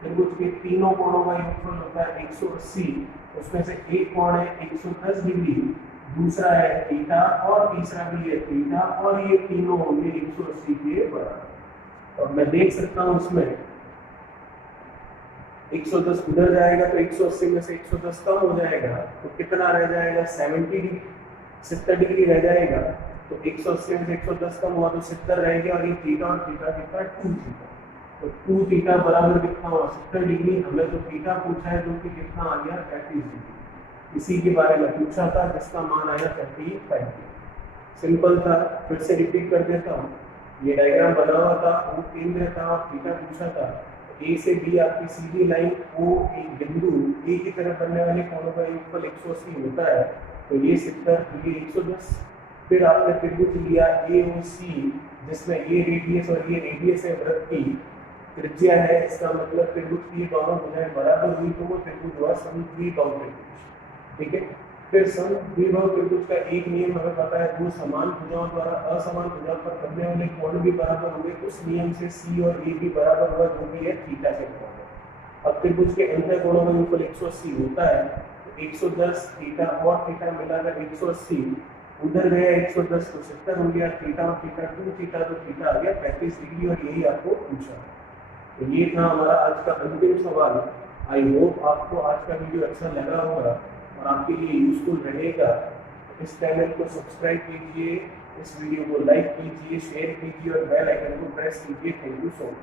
त्रिभुज के तीनों कोणों का योगफल होता है 180। उसमें से एक कोण है 110 डिग्री, दूसरा है थीटा और तीसरा भी है थीटा, और ये तीनों होंगे 180 के बराबर। और मैं देख सकता हूँ उसमें 110 उधर जाएगा तो 180 में से 110 कम हो जाएगा, तो कितना रह जाएगा? 70 डिग्री रह जाएगा। तो 180 में से 110 कम हुआ तो 70 रहेगा, और ये थीटा और थीटा कितना? 2 थीटा। तो 2 थीटा बराबर कितना हुआ? 70 डिग्री। हमें तो थीटा पूछा है, जो कि कितना आ गया? 35 डिग्री। इसी के बारे में पूछा था, जिसका मान आया 35। सिंपल था, फिर से रिपीट कर देता हूँ। ये डायग्राम बना हुआ था, वो केंद्र था और थीटा पूछा था। A से B आपकी सीधी लाइन O एक बिंदु A की तरफ बनने वाले कोणों का योगफल 180 होता है। तो ये 70, ये 110। फिर आपने त्रिभुज लिया AOC, जिसमें ये रेडियस और ये रेडियस है वृत्त की, त्रिज्या है। इसका मतलब त्रिभुज की दोनों भुजाएं बराबर हुई, तो वो त्रिभुज हुआ समद्विबाहु त्रिभुज, ठीक है। फिर समद्विबाहु त्रिभुज का एक नियम हमें पता है, दो समान भुजाओं द्वारा असमान भुजा पर बनने वाले कोण भी बराबर होंगे। उस नियम से C और A भी बराबर हुआ, जो भी है थीटा के बराबर। अब त्रिभुज के अंतर कोणों का योगफल 180 होता है, तो 110 थीटा और थीटा मिलाकर 180, उधर गया 110 तो 70 हो गया, थीटा और थीटा 2 थीटा, तो थीटा आ गया 35 डिग्री, और यही आपको पूछा। तो ये था हमारा आज का अंतिम सवाल। आई होप आपको आज का वीडियो अच्छा लगा होगा और आपके लिए यूजफुल रहेगा। इस चैनल को सब्सक्राइब कीजिए, इस वीडियो को लाइक कीजिए, शेयर कीजिए और बेल आइकन को प्रेस कीजिए। Thank you so much.